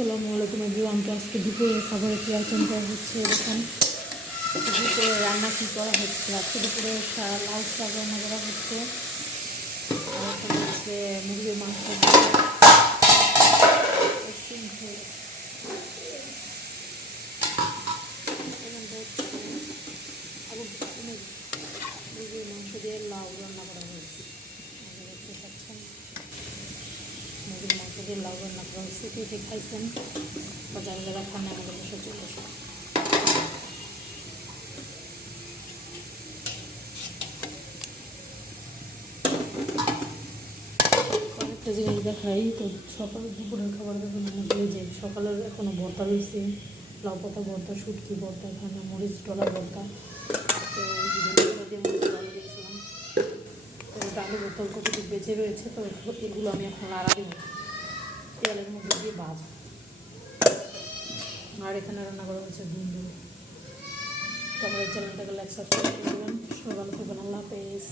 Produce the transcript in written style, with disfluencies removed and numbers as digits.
আসসালামু আলাইকুম এভরিওয়ান। তো আজকে দুপুরের খাবারের কি আইটেমটা হচ্ছে এরকম। দুপুরে রান্না কী করা হচ্ছে, আজকে দুপুরে লাউ শাক রান্না করা হচ্ছে। আর এখন হচ্ছে মুরগির মাংস মুরগির মাংস দিয়ে লাউ রান্না করা হয়েছে। দেখতে পাচ্ছেন মুরগির মাংস দিয়ে লাউ রান্না করা হয়েছে। কে খাইছেন বা যারা যারা খান আমাদের বসে চলে আসে। একটা জিনিস দেখাই তো, সকাল দুপুরের খাবার দেখুন আমাদের যে সকালের এখনও ভর্তা রয়েছে, লাউ পাতা ভর্তা, শুটকি ভর্তা, এখানে মরিচ ডলা ভর্তা। তো দিয়ে মরিচ ডলা দিয়েছিলাম। তো ডালের বোতল কতটুকু বেঁচে রয়েছে, তো এগুলো আমি এখন নাড়া দেবো তেলের মধ্যে দিয়ে ভাজা। আর এখানে রান্না করা হয়েছে দুন্দু। তো আমাদের চ্যানেলটাকে লাইক সাবস্ক্রাইব করে দেবেন। সকাল থেকে আল্লাহ হাফেজ।